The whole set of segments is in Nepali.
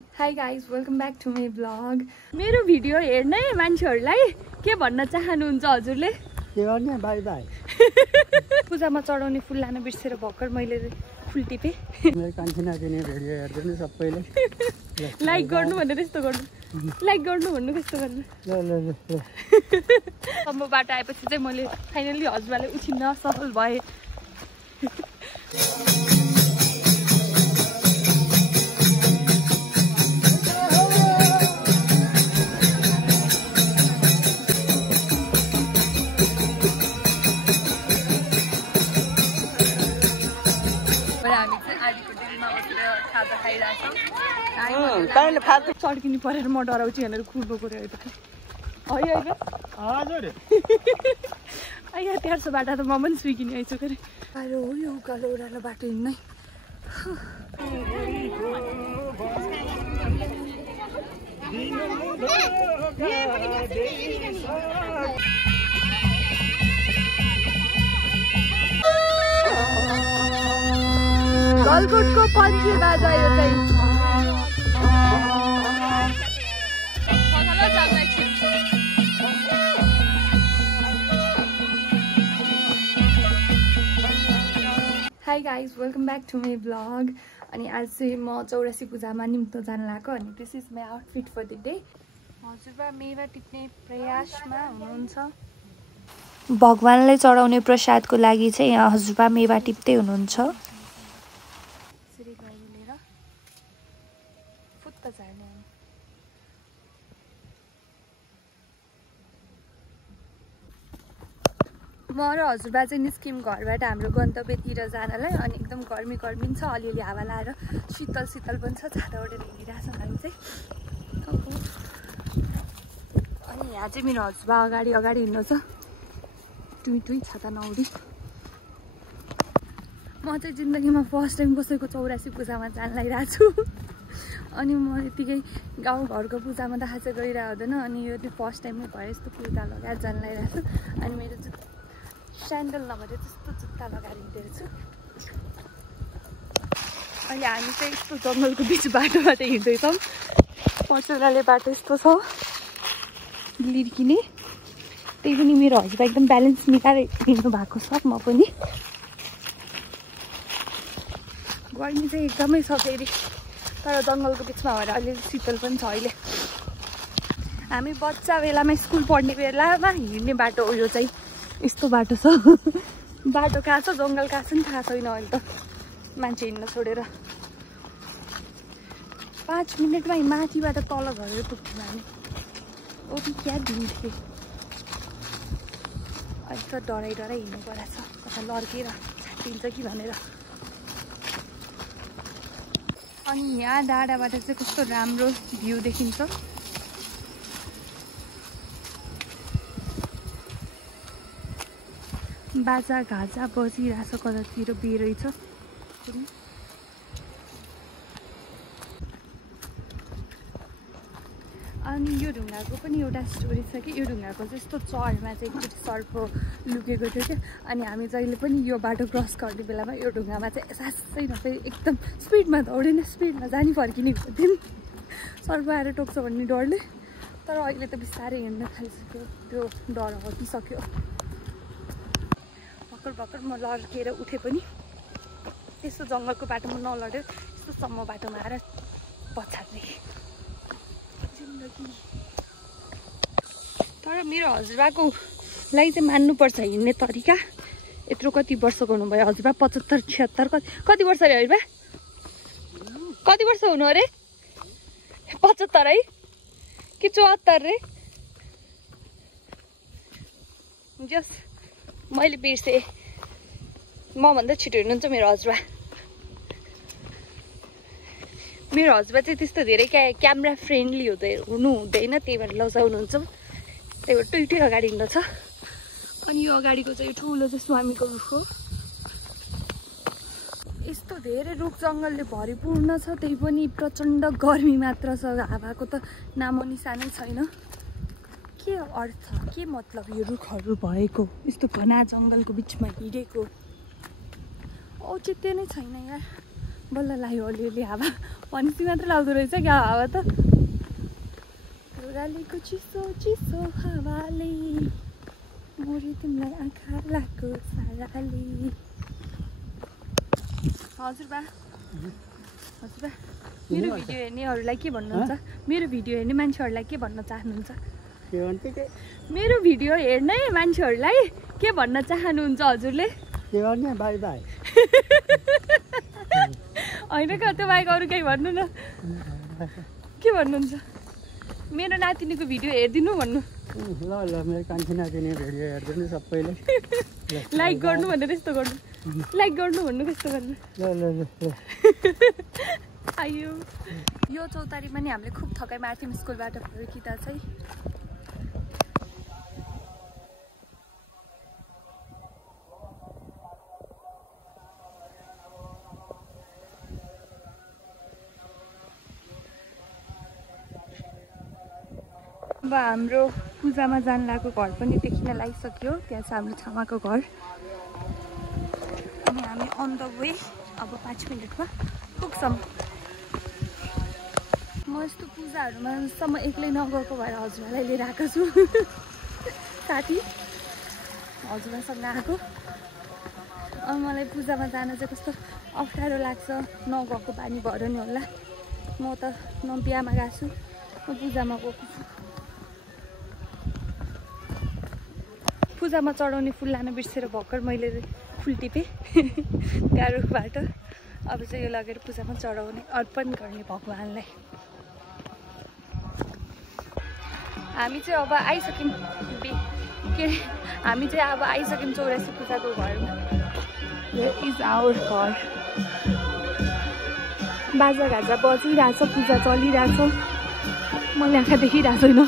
Hi guys, welcome back to my vlog. मेरो भिडियो हेर्ने मान्छेहरुलाई के भन्न चाहनुहुन्छ हजुरले? के गर्ने बाइ बाइ. पूजामा चढाउने फुल लान बिर्सेर भक्कर मैले फुल टिपे. मेरो कान्छीना दिने भिडियो हेर्दिनु सबैले. लाइक गर्नु भनेर यस्तो गर्नु. लाइक गर्नु भन्नु कस्तो गर्नु. ल. सम्मबाट आएपछि चाहिँ मैले फाइनली हजुरलाई उठिन्न सफल भए. चड्किनु परेर म डराउँछु भनेर खुर्को गऱ्यो अहिले 1300 बाटा त म पनि सुइकिने आइछु गरे. गाह्रो हो यो उकालो ओह्रालो बाटो हिँड्नै. गलकोटको पन्ची बाजा यो चाहिँ. Hi guys, welcome back to my vlog. अनि आज चाहिँ म चौरासी पूजामा निम्त जान लागेको अनि this is my outfit for the day. हजुरबा मेवा टिप्ने प्रयासमा हुनुहुन्छ. भगवानलाई चढाउने प्रसादको लागि चाहिँ यहाँ हजुरबा मेवा टिप्दै हुनुहुन्छ. म र हजुरबा चाहिँ निस्क्यौँ घरबाट हाम्रो गन्तव्यतिर जानलाई. अनि एकदम गर्मी छ, अलिअलि हावा लाएर शीतल पनि छ. छाता ओढेर हिँडिरहेछौँ हामी चाहिँ. अनि यहाँ चाहिँ मेरो हजुरबा अगाडि हिँड्नु छ टुई छाता नउडी. म चाहिँ जिन्दगीमा फर्स्ट टाइम कसैको चौरासी पूजामा जान लागिरहेको छु. अनि म यतिकै गाउँघरको पूजामा त खासै गरिरहेको हुँदैन. अनि यो चाहिँ फर्स्ट टाइम नै भयो यस्तो कुर्ता लगाएर जान लागिरहेको छु. अनि मेरो स्यान्डल नभएर त्यस्तो जुत्ता लगाएर हिँडेको छु. अहिले हामी चाहिँ यस्तो जङ्गलको बिच बाटोबाट हिँड्दैछौँ. पचौराले बाटो यस्तो छ लिर्किने. त्यही पनि मेरो हजुरबा एकदम ब्यालेन्स मिलाएर हिँड्नु भएको छ. म पनि गर्मी चाहिँ एकदमै छ फेरि, तर जङ्गलको बिचमा भएर अलिअलि शीतल पनि छ अहिले. हामी बच्चा बेलामा स्कुल पढ्ने बेलामा हिँड्ने बाटो हो यो चाहिँ. यस्तो बाटो छ. बाटो कहाँ छ जङ्गल कहाँ छ नि थाहा छैन अहिले त मान्छे हिँड्न छोडेर. 5 मिनटमा माथिबाट तल झरेर पुग्थ्यौँ हामी. ओ क्या दिन्थे. अहिले त डराइ हिँड्नु परेको छ कता लड्केर छाटिन्छ कि भनेर. अनि यहाँ डाँडाबाट चाहिँ कस्तो राम्रो भ्यू देखिन्छ. बाजा घाजा बजिरहेछ कतातिर बेरै छ. अनि यो ढुङ्गाको पनि एउटा स्टोरी छ कि यो ढुङ्गाको चाहिँ यस्तो चढमा चाहिँ एकचोटि सर्प लुकेको थियो क्या. अनि हामी जहिले पनि यो बाटो क्रस गर्ने बेलामा यो ढुङ्गामा चाहिँ सासै नफे एकदम स्पिडमा दौडेन, स्पिडमा जानी फर्किने गर्थ्यौँ सर्प आएर टोक्छ भन्ने डरले. तर अहिले त बिस्तारै हिँड्न थालिसक्यो, त्यो डर हटिसक्यो. भर्खर म लड्केर उठे पनि त्यस्तो जङ्गलको बाटोमा नलडेर यस्तो सम्म बाटोमा आएर पछाड्ने जिन्दगी. तर मेरो हजुरबाको लागि चाहिँ मान्नुपर्छ हिँड्ने तरिका. यत्रो कति वर्ष गर्नुभयो हजुरबा? 75 76 कति वर्ष अरे हजुरबा? कति वर्ष हुनु अरे? 75 है कि 74 रे? जस मैले बिर्सेँ. मभन्दा छिटो हिँड्नुहुन्छ मेरो हजुरबा. मेरो हजुरबा चाहिँ त्यस्तो धेरै क्यामेरा फ्रेन्डली हुनु हुँदैन, त्यही भएर लजाउनुहुन्छ. त्यही भएर टुइटै अगाडि हिँड्नु छ. अनि यो अगाडिको चाहिँ ठुलो चाहिँ स्वामीको रुख हो. यस्तो धेरै रुख जङ्गलले भरिपूर्ण छ, त्यही पनि प्रचण्ड गर्मी मात्र छ. हावाको त नामो निशानै छैन. के अर्थ, के मतलब यो रुखहरू भएको यस्तो घना जङ्गलको बिचमा हिँडेको औचित्य नै छैन यार. बल्ल लाग्यो अलिअलि हावा भनेपछि मात्र लाउँदो रहेछ क्या हावा त ओह्रालेको चिसो चिसो हावाले मोरी तिमीलाई आँखा लाग्यो साराले हजुरबा मेरो भिडियो हेर्नेहरूलाई के भन्नुहुन्छ मेरो भिडियो हेर्ने मान्छेहरूलाई के भन्न चाहनुहुन्छ मेरो भिडियो हेर्ने मान्छेहरूलाई के भन्न चाहनुहुन्छ हजुरले के गर्ने बाई बाई होइन क्या त्यो बाहेक अरू केही भन्नु न के भन्नुहुन्छ मेरो नातिनीको भिडियो हेरिदिनु भन्नु ल ल मेरो कान्छी नातिनी भिडियो हेरिदिनु सबैले लाइक गर्नु भनेर यस्तो गर्नु लाइक गर्नु भन्नु कस्तो गर्नु ल ल ल आयो यो चौतारीमा नि हामीले खुब थकाइ मार्थ्यौँ स्कुलबाट फर्किँदा चाहिँ अब हाम्रो पूजामा जान लागेको घर पनि देखिन लागिसक्यो त्यहाँ छ हाम्रो छामाको घर अनि हामी अन द वे अब 5 मिनटमा पुग्छौँ म यस्तो पूजाहरूमा सम्म एक्लै नगएको भएर हजुरलाई लिएर आएको छु साथी हजुरसँग आएको अनि मलाई पूजामा जान चाहिँ कस्तो अप्ठ्यारो लाग्छ नगएको बानी भएर नि होला म त न बिहामा गएको छु म पूजामा गएको छु पूजामा चढाउने फुल लान बिर्सेर भर्खर मैले फुल टिपेँ त्यहाँ रुखबाट अब चाहिँ यो लगेर पूजामा चढाउने अर्पण गर्ने भगवानलाई हामी चाहिँ अब आइसक्यौँ हामी चाहिँ अब आइसक्यौँ 84 पूजाको घरमा इज आवर घर बाजागाजा बजिरहेछ पूजा चलिरहेछ मैले आँखा देखिरहेको छैन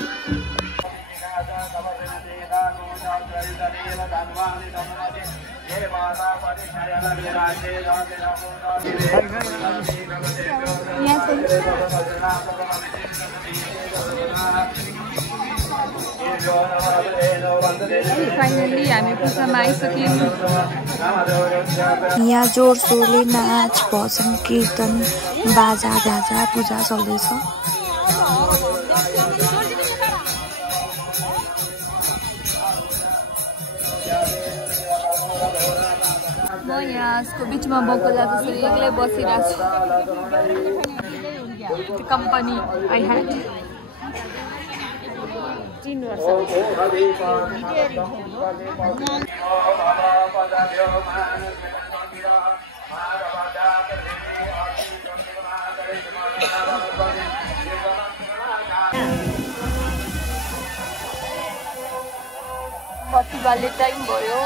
फाइनली हामी पूजामा आइसक्यौँ यहाँ जोर सोरले नाच भजन कीर्तन बाजा गाजा पूजा चल्दैछ म यहाँ यसको बिचमा बकोला जसरी एक्लै बसिरहेको छु कम्पनी आई ह्याड 3 वर्ष बत्ती बाल्ने टाइम भयो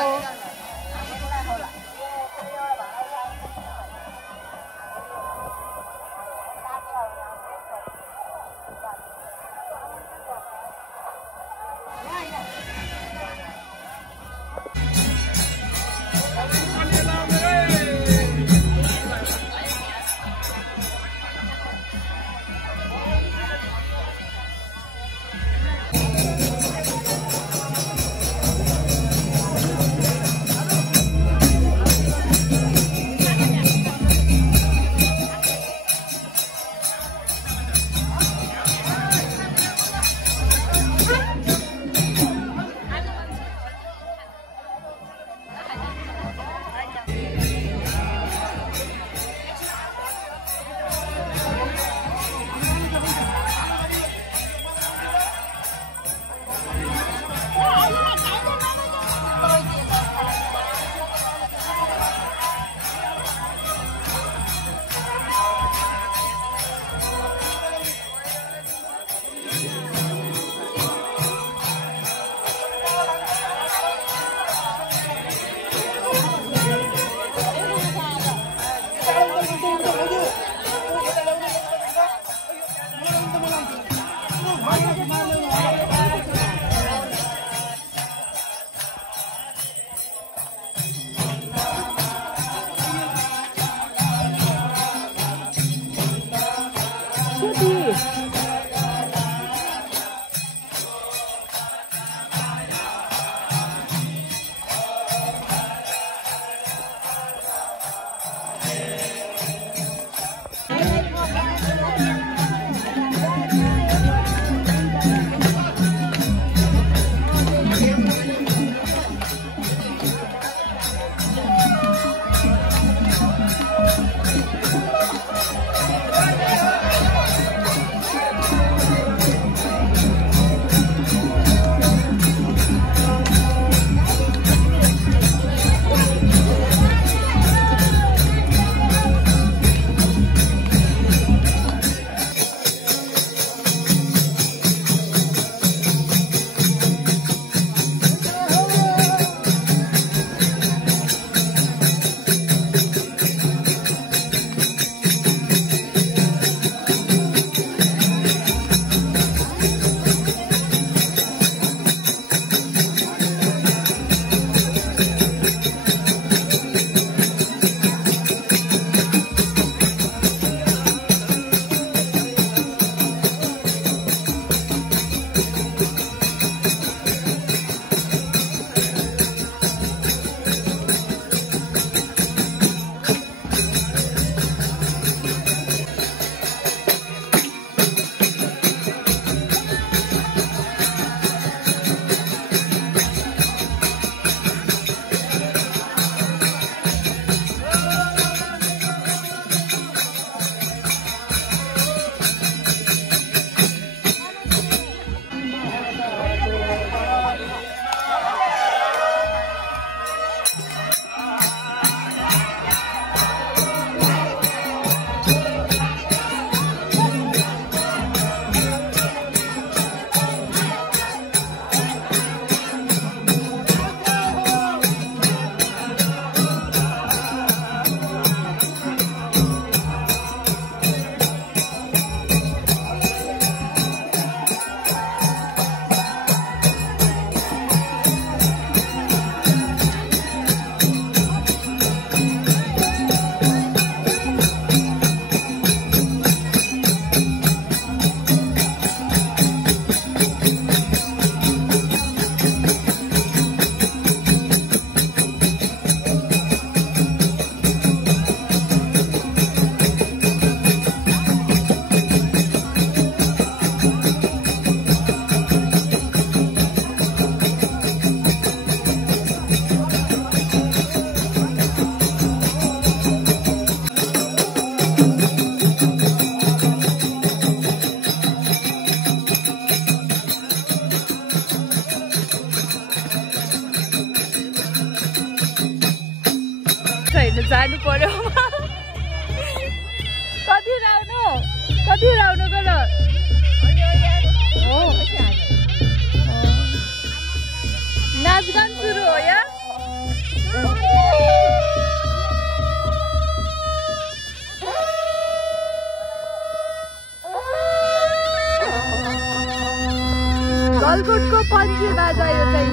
गलकोटको पन्ची बाजा यो चाहिँ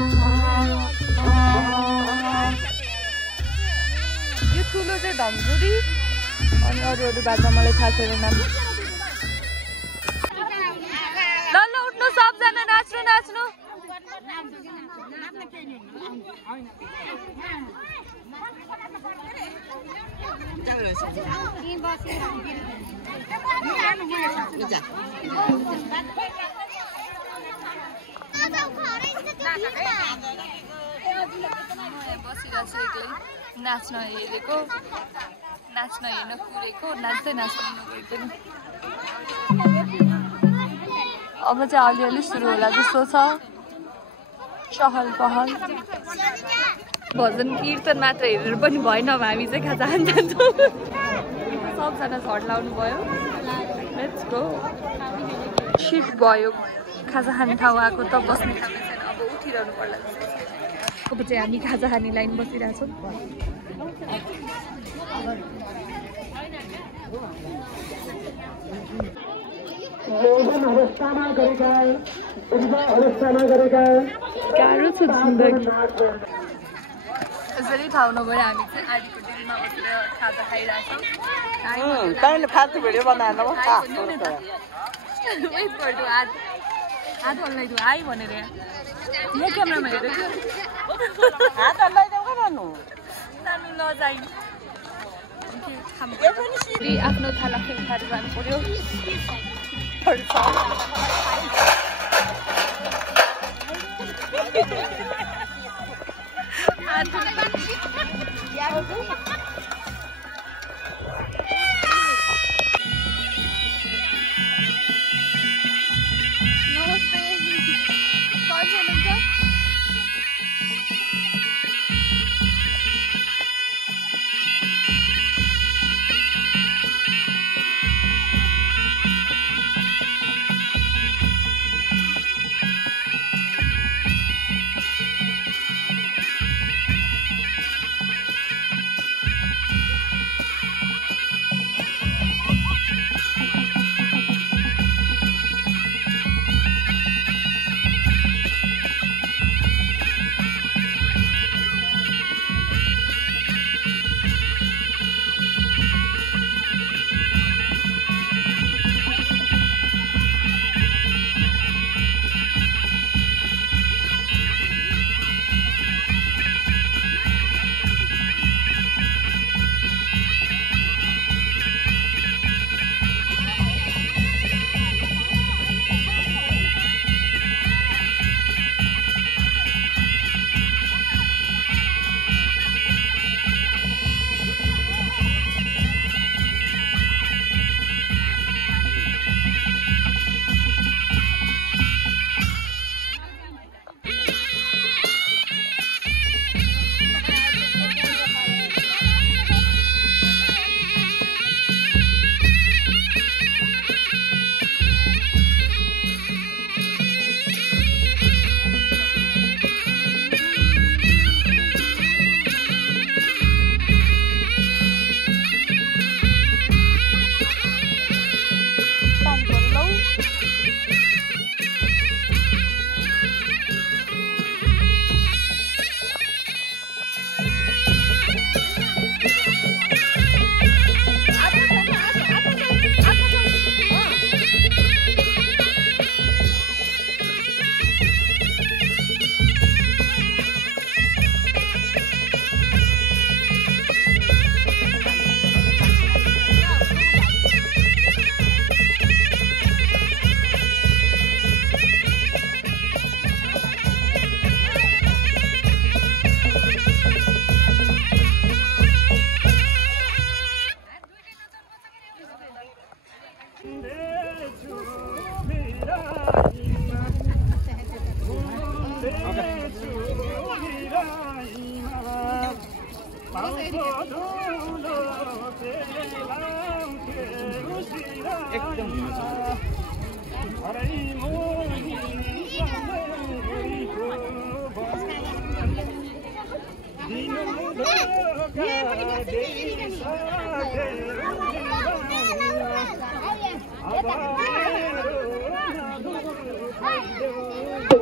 यो ठुलो चाहिँ धनगुडी अनि अरू बाजा मलाई थाहा छैन नाम ल उठ्नु सबजना नाच्नु बसिरहेको छु एक्लै नाच्न हेरेको नाच्न हेर्न कुरेको नाच्दै नाच्नु नगई पनि अब चाहिँ अलिअलि सुरु होला जस्तो छ चहल पहल भजन कीर्तन मात्र हेरेर पनि भएन अब हामी चाहिँ खाजा खान जान्छौँ सबजना झड लाउनु भयो लेट्स गो सिफ्ट भयो खाजा खाने ठाउँ आएको त बस्ने ठाउँ छैन अब उठिरहनु पर्ला अब चाहिँ हामी खाजा खाने लाइन बसिरहेछौँ गाह्रो छ जिन्दगी यसरी ठाउँ नगएर हामी चाहिँ आजको दिनमा बसेर खाजा खाइरहेछौँ हात हल्लाइदियो आइ भनेर यहाँ क्यामेरामा हेरेको नानु नजाइ आफ्नो थाला उठाएर जानु पर्यो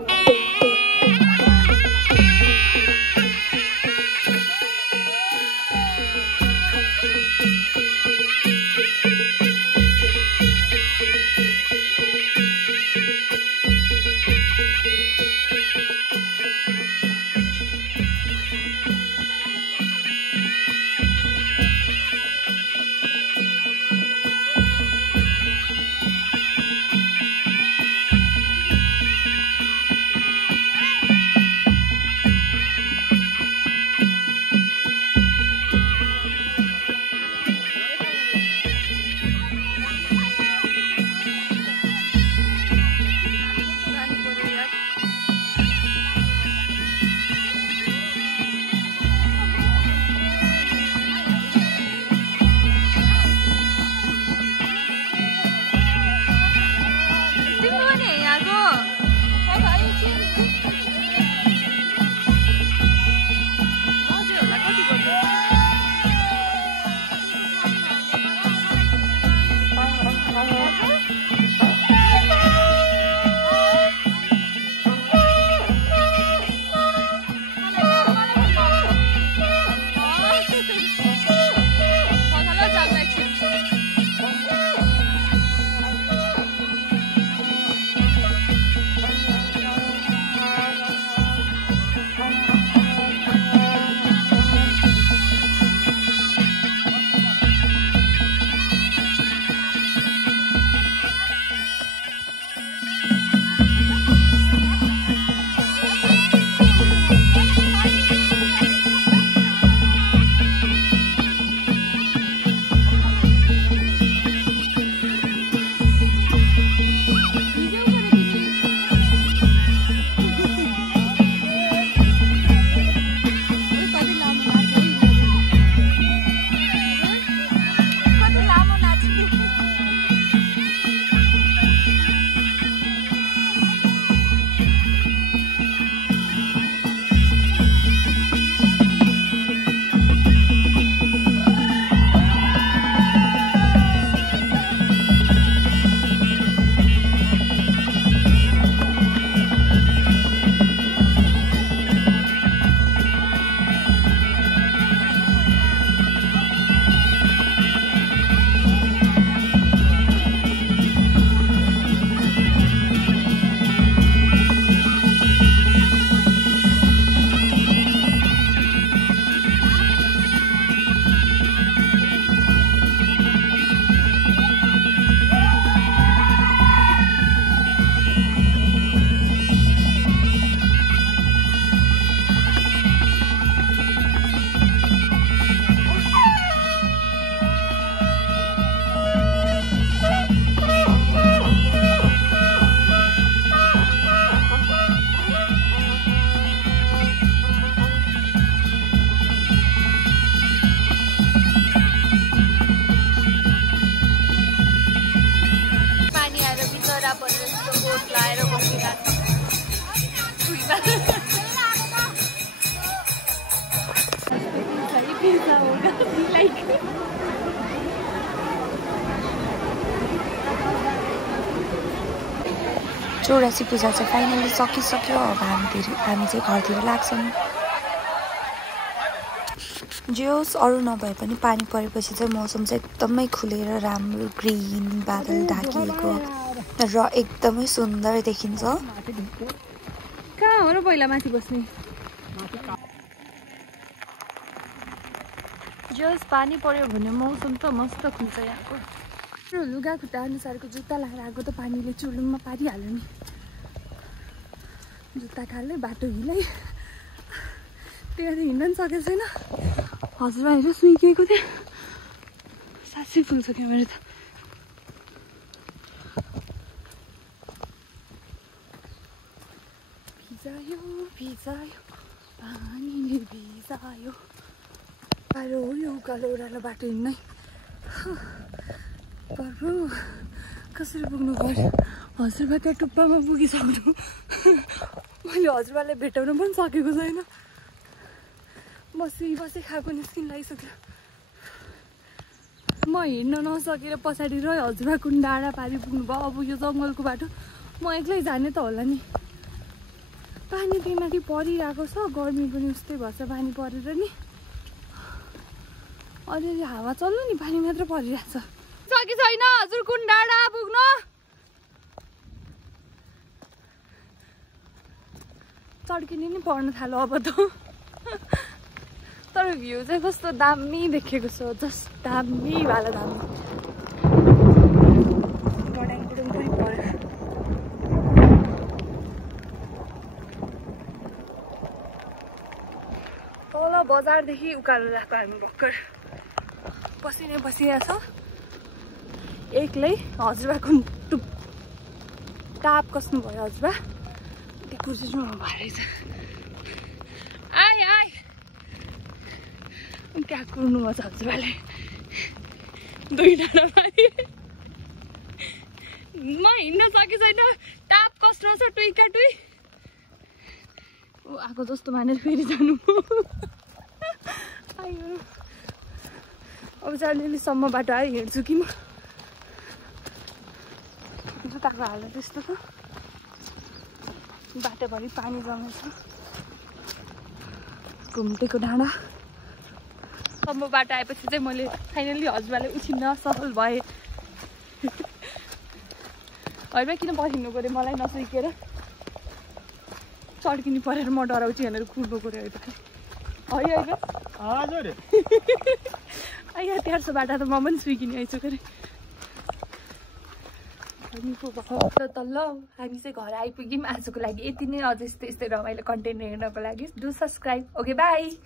Hey! लाएर बसिरहेको चौरासी पूजा चाहिँ फाइनली सकिसक्यो। अब हामी चाहिँ घरतिर लाग्छौँ। जे होस् अरू नभए पनि पानी परेपछि चाहिँ मौसम चाहिँ एकदमै खुलेर राम्रो ग्रिन बादल ढाकिएको र एकदमै सुन्दर देखिन्छ। कहाँ हो र पहिला माथि बस्ने? जे होस् पानी पर्यो भने मौसम त मस्त खुल्छ यहाँको। लुगा खुट्टा अनुसारको जुत्ता लगाएर आएको त पानीले चुलुममा पारिहाल्यो नि। जुत्ता खाल्दै बाटो हिलै त्यहाँ हिँड्न पनि सकेको छैन। हजुरबाहरू सुइकेको थियो। साँच्चै फुल्छ क्यामेरा त। भिजायो भिजायो पानीले भिजायो। गाह्रो हो यो उकालो ओह्रालो बाटो हिँड्नै। प्रभु कसरी पुग्नु पर्यो? हजुरबा त्यहाँ टुप्पामा पुगिसक्नु। मैले हजुरबालाई भेटाउन पनि सकेको छैन। बसी खाएको निस्किन लागिसक्यो। म हिँड्न नसकेर पछाडि रह्यो। हजुरबा कुन डाँडा पारि पुग्नु भयो। अब यो जङ्गलको बाटो म एक्लै जाने त होला नि। पानी त्यहीमाथि परिरहेको छ। गर्मी पनि उस्तै भएछ पानी परेर नि। अलिअलि हावा चल्नु नि पानी मात्र परिरहेछ। सकी छैन हजुर कुन डाँडा पुग्नु? चड्किने नि पर्न थाल्यो अब त। तर भ्यू चाहिँ कस्तो दामी देखेको छ। जस्ट दामी वाला दामी। गडाङ गुडुङ पनि पर्यो। तल बजारदेखि उकालो गएको हामी भर्खर बसिरहेको छ। एक्लै हजुरबाको टाप कस्नु भयो। हजुरबा त्यो कुर्सीमा भएछ। आइ त्यहाँ कुर्नु भयो हजुरबाले। दुई डाँडा पारि म हिँड्न सके छैन। टाप कस्नु छ टुइका टुई। ऊ आएको जस्तो मानेर फेरि जानु। अब चाहिँ अलिअलिसम्म बाटो आयो हिँड्छु कि म। जुत्ताको हालत त्यस्तो छ। बाटोभरि पानी जमेछ। घुम्टेको डाँडा सम्म बाटो आएपछि चाहिँ मैले फाइनली हजुरबाले उठिन्न सफल भएँ। हजुरबा किन पर्खिनु गऱ्यो मलाई नसुइकेर? चड्किनु परेर म डराउँछु भनेर कुर्नु गऱ्यो अहिले। हजुर यहाँ 1300 बाटा त म पनि सुइकिने आइछु गरे। तल्ल हामी चाहिँ घर आइपुग्यौँ। आजको लागि यति नै। अझै यस्तै रमाइलो कन्टेन्ट हेर्नको लागि डु सब्सक्राइब। Okay by.